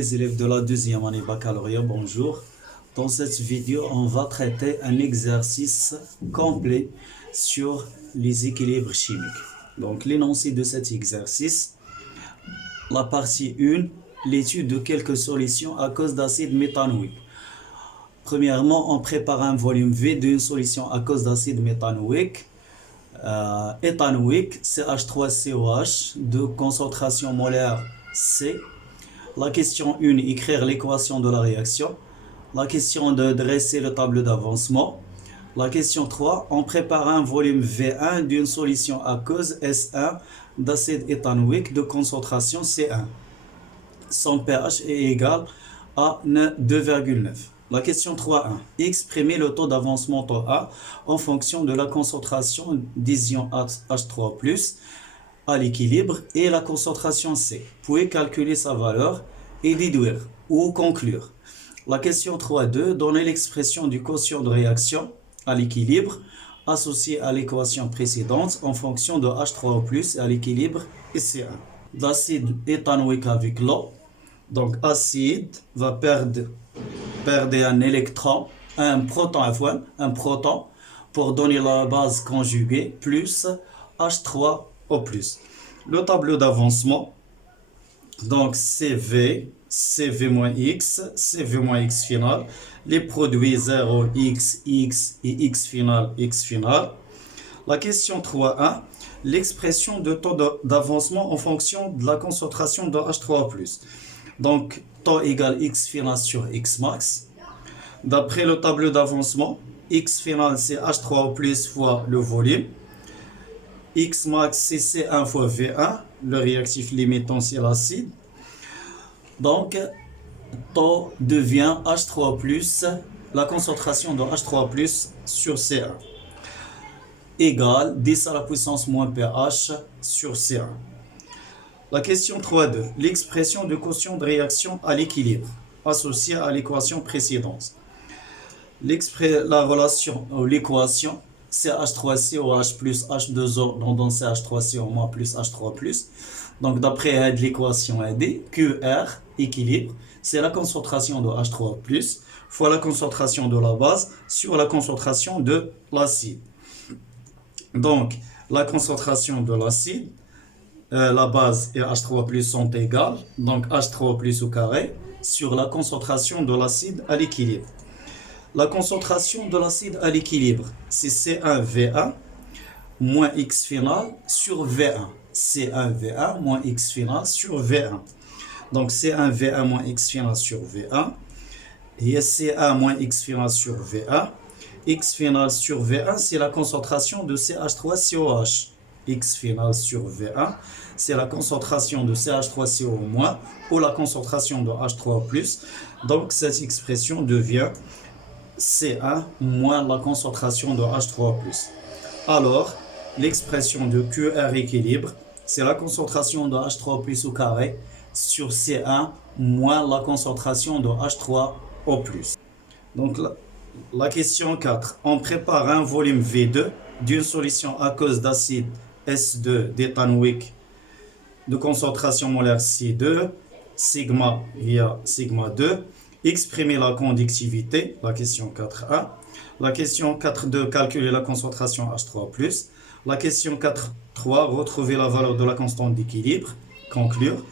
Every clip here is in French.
Les élèves de la deuxième année baccalauréat, bonjour. Dans cette vidéo, on va traiter un exercice complet sur les équilibres chimiques. Donc, l'énoncé de cet exercice, la partie 1, l'étude de quelques solutions à cause d'acide méthanoïque. Premièrement, on prépare un volume V d'une solution à cause d'acide méthanoïque. Éthanoïque, CH3COH, de concentration molaire C. La question 1, écrire l'équation de la réaction. La question 2, dresser le tableau d'avancement. La question 3, on prépare un volume V1 d'une solution aqueuse S1 d'acide éthanoïque de concentration C1. Son pH est égal à 2,9. La question 3.1, exprimer le taux d'avancement taux A en fonction de la concentration d'ion H3+, à l'équilibre et la concentration C. Vous pouvez calculer sa valeur et déduire ou conclure. La question 3.2, donner l'expression du quotient de réaction à l'équilibre associé à l'équation précédente en fonction de H3O+, à l'équilibre et C1. L'acide éthanoïque avec l'eau. Donc acide va perdre un électron, un proton F1, un proton, pour donner la base conjuguée plus H3O+. Le tableau d'avancement, donc CV, CV-X, CV-X final, les produits 0, X, X et X final, X final. La question 3.1, l'expression de taux d'avancement en fonction de la concentration de H3O+. Donc, taux égale X final sur X max. D'après le tableau d'avancement, X final c'est H3O+ fois le volume. X max c'est C1 fois V1, le réactif limitant c'est l'acide. Donc, taux devient H3+, la concentration de H3+ sur C1 égale 10 à la puissance moins pH sur C1. La question 3.2, l'expression de quotient de réaction à l'équilibre associée à l'équation précédente. La relation, l'équation CH3COH plus H2O dans CH3CO- plus H3+. Donc d'après l'équation AD, QR, équilibre, c'est la concentration de H3+, fois la concentration de la base sur la concentration de l'acide. Donc la concentration de l'acide, la base et H3+ sont égales, donc H3+ au carré, sur la concentration de l'acide à l'équilibre. La concentration de l'acide à l'équilibre, c'est C1V1 moins X final sur V1. C1V1 moins X final sur V1. Donc C1V1 moins X final sur V1. Et C1 moins X final sur V1. X final sur V1, c'est la concentration de CH3COH. X final sur V1, c'est la concentration de CH3CO- ou la concentration de H3O+. Donc cette expression devient C1 moins la concentration de H3O+. Alors, l'expression de QR équilibre, c'est la concentration de H3O+ au carré sur C1 moins la concentration de H3O+. Donc, la question 4. On prépare un volume V2 d'une solution aqueuse d'acide S2 d'éthanoïque de concentration molaire C2, sigma via sigma 2. Exprimer la conductivité, la question 4.1. La question 4.2, calculer la concentration H3+. La question 4.3, retrouver la valeur de la constante d'équilibre, conclure.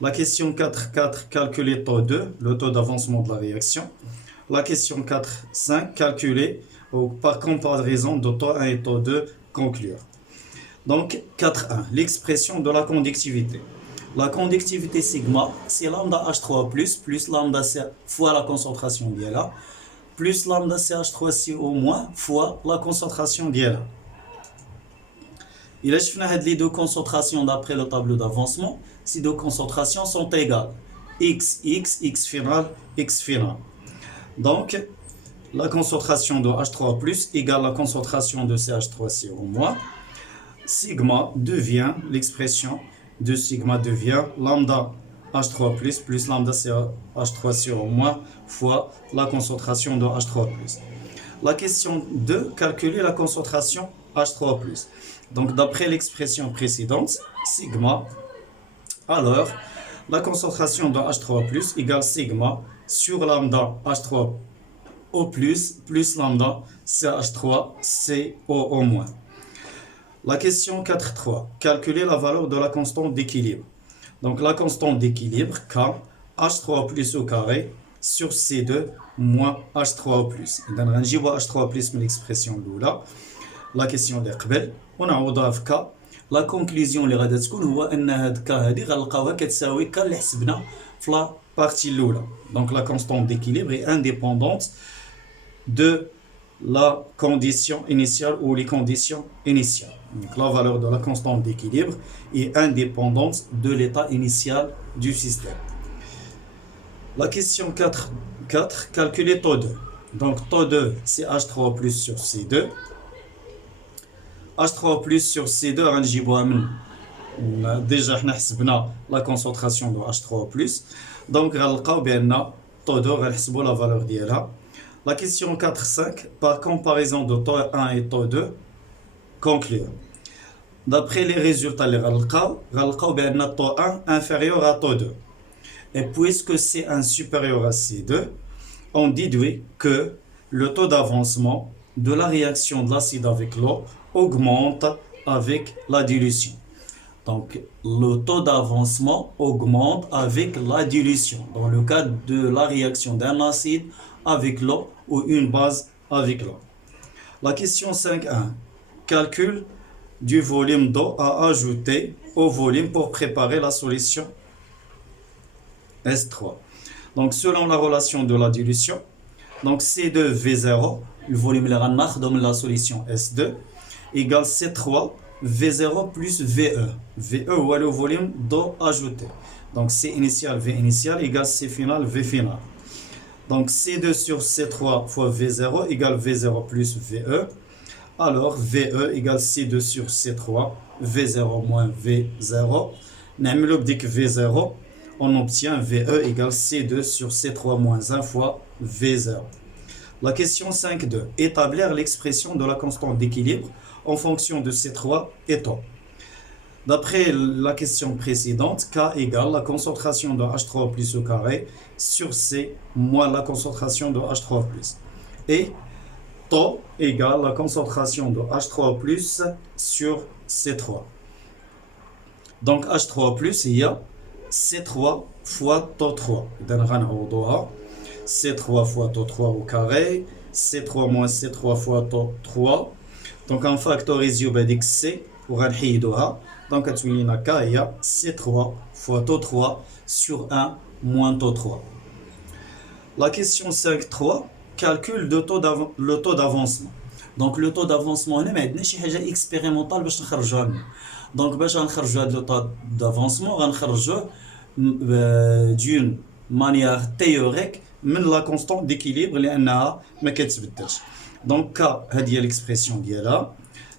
La question 4.4, calculer taux 2, le taux d'avancement de la réaction. La question 4.5, calculer par comparaison de taux 1 et taux 2, conclure. Donc 4.1, l'expression de la conductivité. La conductivité sigma, c'est lambda H3 plus lambda C fois la concentration d'ILA, plus lambda CH3CO- fois la concentration d'ILA. Il a fait les deux concentrations d'après le tableau d'avancement. Ces deux concentrations sont égales. X final, X final. Donc, la concentration de H3 égale la concentration de CH3CO-. Sigma devient l'expression de sigma devient lambda H3 plus lambda CH3CO- fois la concentration de H3 La question 2, calculer la concentration H3 Donc d'après l'expression précédente, sigma, alors La concentration de H3+ égale sigma sur lambda H3O+, plus lambda CH3CO-. La question 4.3. Calculer la valeur de la constante d'équilibre. Donc la constante d'équilibre, K, H3+ au carré sur C2 moins H3+. إذا غنجيبوا H3+ من l'expression الأولى. La question اللي قبل ونعوضها في K. La conclusion اللي غادا تكون هو أن هاد K هادي غنلقاوها كتساوي K اللي حسبنا في la partie الأولى. Donc la constante d'équilibre est indépendante de la condition initiale ou les conditions initiales. Donc la valeur de la constante d'équilibre est indépendante de l'état initial du système. La question 4, calculer taux 2. Donc taux 2 c'est H3+ sur C2. H3+ sur C2 غنجيبوها من déjà حنا حسبنا la concentration de H3+. Donc غنلقاو بأن taux 2 غنحسبوا la valeur ديالها. La question 4.5, par comparaison de taux 1 et taux 2, conclure. D'après les résultats, غنلقاو بأن taux 1 inférieur à taux 2. Et puisque C1 supérieur à C2, on déduit que le taux d'avancement de la réaction de l'acide avec l'eau augmente avec la dilution. Donc, le taux d'avancement augmente avec la dilution. Dans le cas de la réaction d'un acide avec l'eau ou une base avec l'eau. La question 5.1. Calcul du volume d'eau à ajouter au volume pour préparer la solution S3. Donc, selon la relation de la dilution, donc C2V0, le volume de la solution S2, égale C3 V0 plus VE. VE ou le volume d'eau ajouté. Donc C initial V initial égale C final V final. Donc C2 sur C3 fois V0 égale V0 plus VE. Alors VE égale C2 sur C3, V0 moins V0. نعملو بديك V0, on obtient VE égale C2 sur C3 moins 1 fois V0. La question 5.2. Établir l'expression de la constante d'équilibre en fonction de C3 et taux. D'après la question précédente, K égale la concentration de H3+ au carré sur C moins la concentration de H3+. Et taux égale la concentration de H3+ sur C3. Donc H3+, il y a C3 fois taux 3. C3 fois taux 3 au carré, C3 moins C3 fois taux 3. Donc on factorise avec C pour غنحيدوها. Donc غتولينا K هي C3 fois taux 3 sur 1 moins taux 3. La question 5.3, calcul de le taux d'avancement. Donc le taux d'avancement هنا ما عندناش شي حاجه اكسبيريمونطال باش نخرجوها منه. Donc باش غنخرجوا هذا لو taux d'avancement غنخرجوه d'une manière théorique من la constante d'équilibre لانها ما كتبدلش. Donc K هذه هي l'expression ديالها.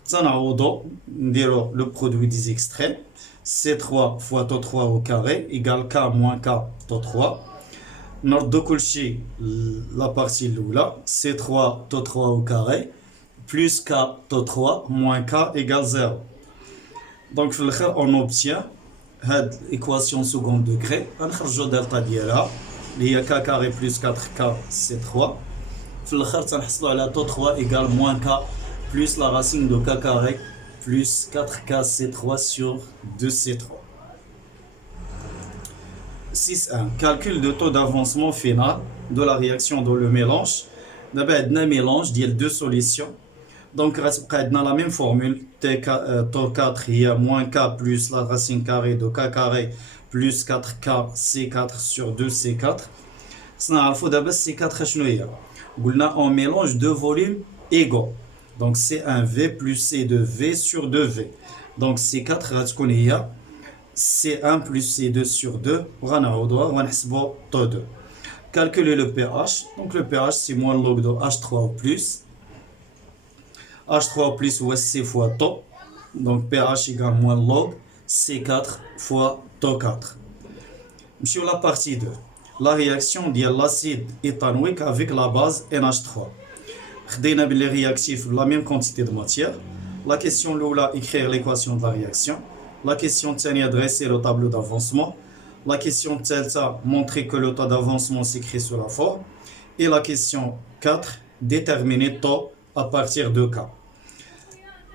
تنعوضو نديرو le produit des extraits. C3 fois taux 3 au carré égale K moins K taux 3. نردو كلشي la partie الأولى. C3 taux 3 au carré plus K taux 3 moins K égale 0. Donc في الآخر on obtient هاد l'équation second degré. غنخرجو delta ديالها اللي هي K carré plus 4K C3. في الآخر تنحصلو على taux 3 égale moins K plus la racine de K carré plus 4K C3 sur 2C3. 6.1. Calcul de taux d'avancement final de la réaction dans le mélange. D'abord, on a un mélange de deux solutions. Donc, on a la même formule. Taux 4 il y a moins K plus la racine carrée de K carré plus 4K C4 sur 2C4. Il faut d'abord C4. On mélange deux volumes égaux. Donc C1V plus C2V sur 2V. Donc C4 il y a C1 plus C2 sur 2. On va taux 2. Calculer le pH. Donc le pH c'est moins log de H3 plus. H3 plus ou C fois taux. Donc pH égale moins log C4 fois taux 4. Sur la partie 2. La réaction de l'acide éthanoïque avec la base NH3. خدينا باللي réactif la même quantité de matière. La question الأولى écrire l'équation de la réaction. La question الثانية dresser le tableau d'avancement. La question delta, montrer que le taux d'avancement s'écrit sous la forme. Et la question 4, déterminer taux à partir de K.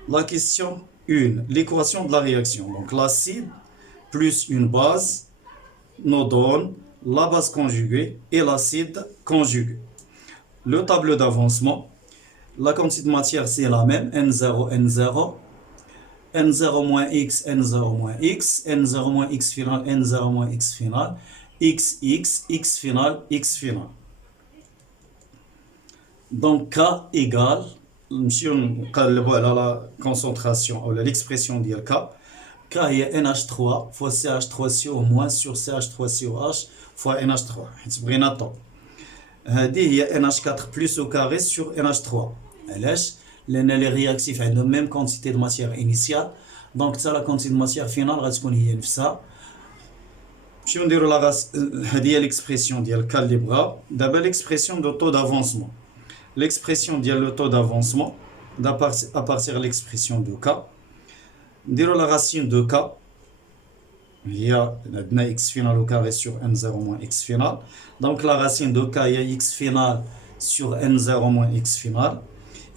La question 1, l'équation de la réaction. Donc l'acide plus une base nous donne la base conjuguée et l'acide conjugué. Le tableau d'avancement, la quantité de matière c'est la même, N0, N0. N0 moins X, N0 moins X, N0 moins X final, N0 moins X final, X, X, X final, X final. Donc K égale, نمشيو نقلبوا على la concentration ou l'expression ديال K. K هي NH3 fois CH3CO moins sur CH3COH fois NH3 حيت بغينا طو. هذه هي NH4 plus au carré sur NH3. علاش؟ لأن les réactifs عندهم même quantité de matière initiale. Donc حتى la quantité de matière finale غتكون هي نفسها. نمشيو نديرو لا هذه هي l'expression ديال K اللي بغا. دابا l'expression de taux d'avancement. L'expression de le taux d'avancement à partir de l'expression de K. Dire la racine de K, il y a x final au carré sur n0 moins x final. Donc la racine de K, il y a x final sur n0 moins x final.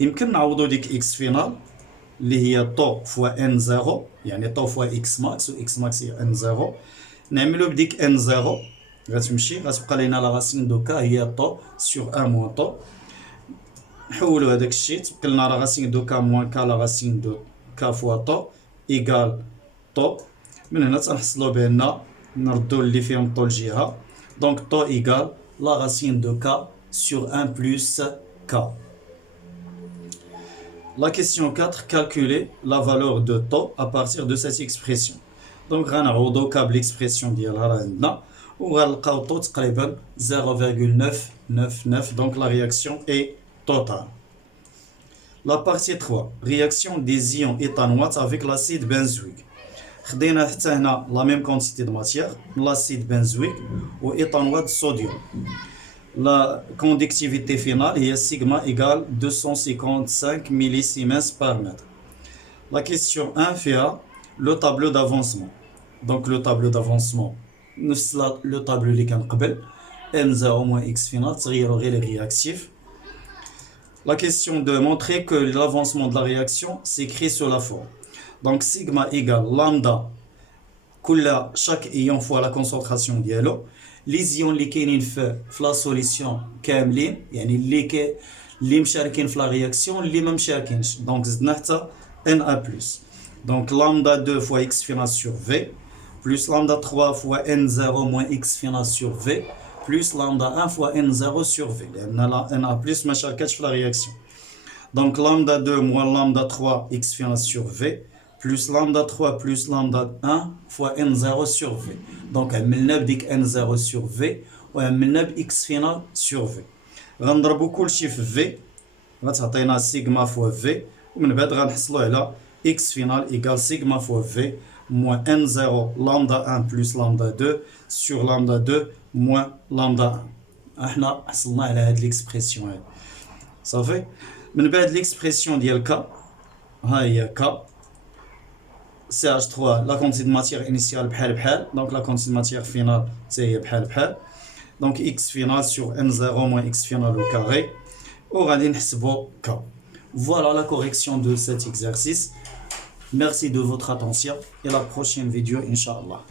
يمكن نعوضو ديك x final اللي هي taux fois n0 يعني taux fois x max و x max هي n0. نعملو بديك n0 غتمشي غتبقى لينا la racine de K هي taux sur 1 moins taux. نحولو هذاك الشيء تبقى لنا لا راسين دو كا موان كا لا راسين دو كا فوا طو ايكال طو. من هنا تنحصلو بان نردو اللي فيهم طو الجهه. دونك طو ايكال لا راسين دو كا sur 1 plus k. La question 4, calculer la valeur de taux à partir de cette expression. Donc غنعوضو كا بالexpression ديالها راه عندنا وغنلقاو طو تقريبا 0,999. donc la réaction est totale. La partie 3, réaction des ions éthanoates avec l'acide benzoïque. خدينا حتى هنا la même quantité de matière, l'acide benzoïque ou éthanoate de sodium. La conductivité finale est sigma égale 255 millisiemens par mètre. La question 1 fait le tableau d'avancement. Donc le tableau d'avancement, le tableau اللي كان قبل N0 moins X final, تغيروا غير les réactifs. La question de montrer que l'avancement de la réaction s'écrit sur la forme. Donc sigma égale lambda chaque ion fois la concentration ديالو. Les ions اللي كاينين في la solution كاملين يعني اللي مشاركين في la réaction اللي ما مشاركينش. Donc زدنا حتى Na+. Donc lambda 2 fois X final sur V plus lambda 3 fois N0 moins X final sur V plus lambda 1 fois N0 sur V. Na plus ما شاركتش في la réaction. Donc lambda 2 moins lambda 3 X final sur V plus lambda 3 plus lambda 1 fois N0 sur V. Donc عملنا بديك N0 sur V وعملنا ب X final sur V. غنضربو كلشي في V غتعطينا سيغما فوا V ومن بعد غنحصلو على X final égale sigma fois V moins N0 lambda 1 plus lambda 2 sur lambda 2 moins lambda 1. احنا حصلنا على هاد l'expression هادي صافي. من بعد l'expression ديال K ها هي K CH3 la quantité de matière initiale بحال بحال. donc la quantité de matière finale حتى هي بحال بحال. donc X final sur N0 moins X final au carré وغادي نحسبو K. Voilà la correction de cet exercice. Merci de votre attention et la prochaine vidéo, Inch'Allah.